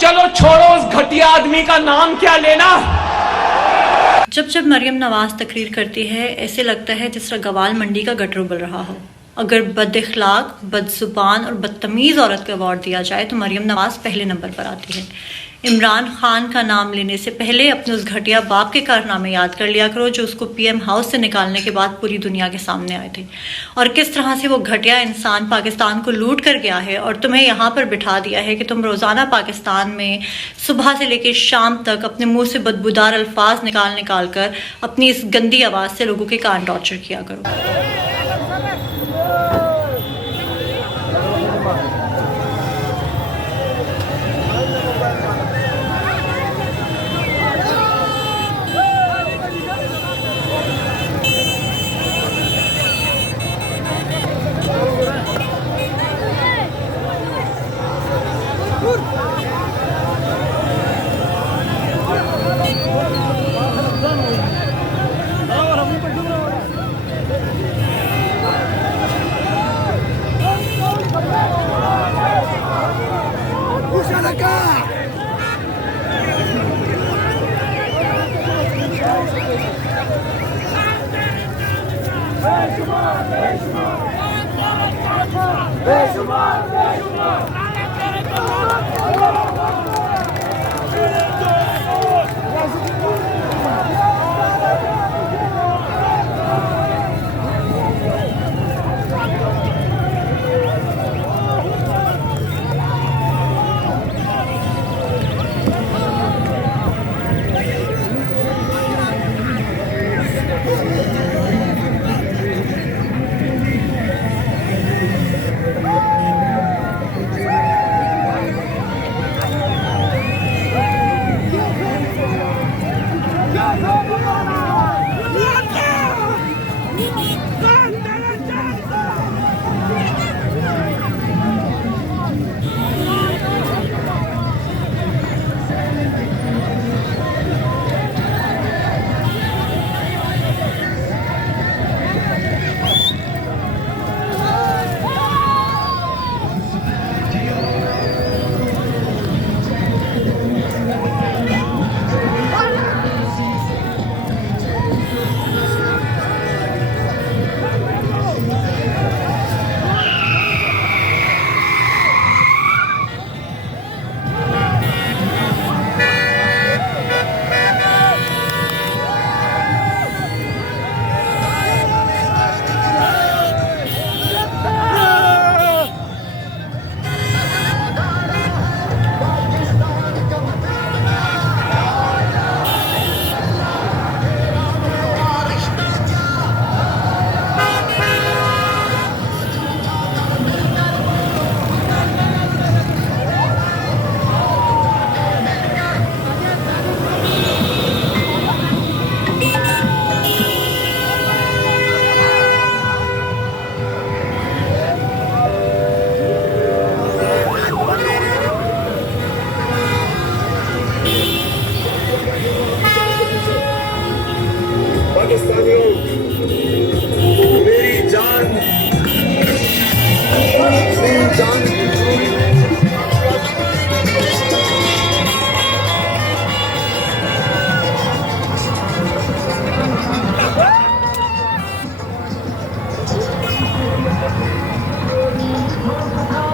चलो छोड़ो उस घटिया आदमी का नाम क्या लेना। जब मरियम नवाज तकरीर करती है ऐसे लगता है जिस तरह गवाल मंडी का गटर उबल रहा हो। अगर बदअखलाक, बदजुबान और बदतमीज़ औरत को अवार्ड दिया जाए तो मरियम नवाज पहले नंबर पर आती है। इमरान खान का नाम लेने से पहले अपने उस घटिया बाप के कारनामे याद कर लिया करो जो उसको पीएम हाउस से निकालने के बाद पूरी दुनिया के सामने आए थे, और किस तरह से वो घटिया इंसान पाकिस्तान को लूट कर गया है और तुम्हें यहाँ पर बिठा दिया है कि तुम रोज़ाना पाकिस्तान में सुबह से लेकर शाम तक अपने मुंह से बदबूदार अल्फाज निकाल कर अपनी इस गंदी आवाज़ से लोगों के कान टॉर्चर किया करो। बेशुमार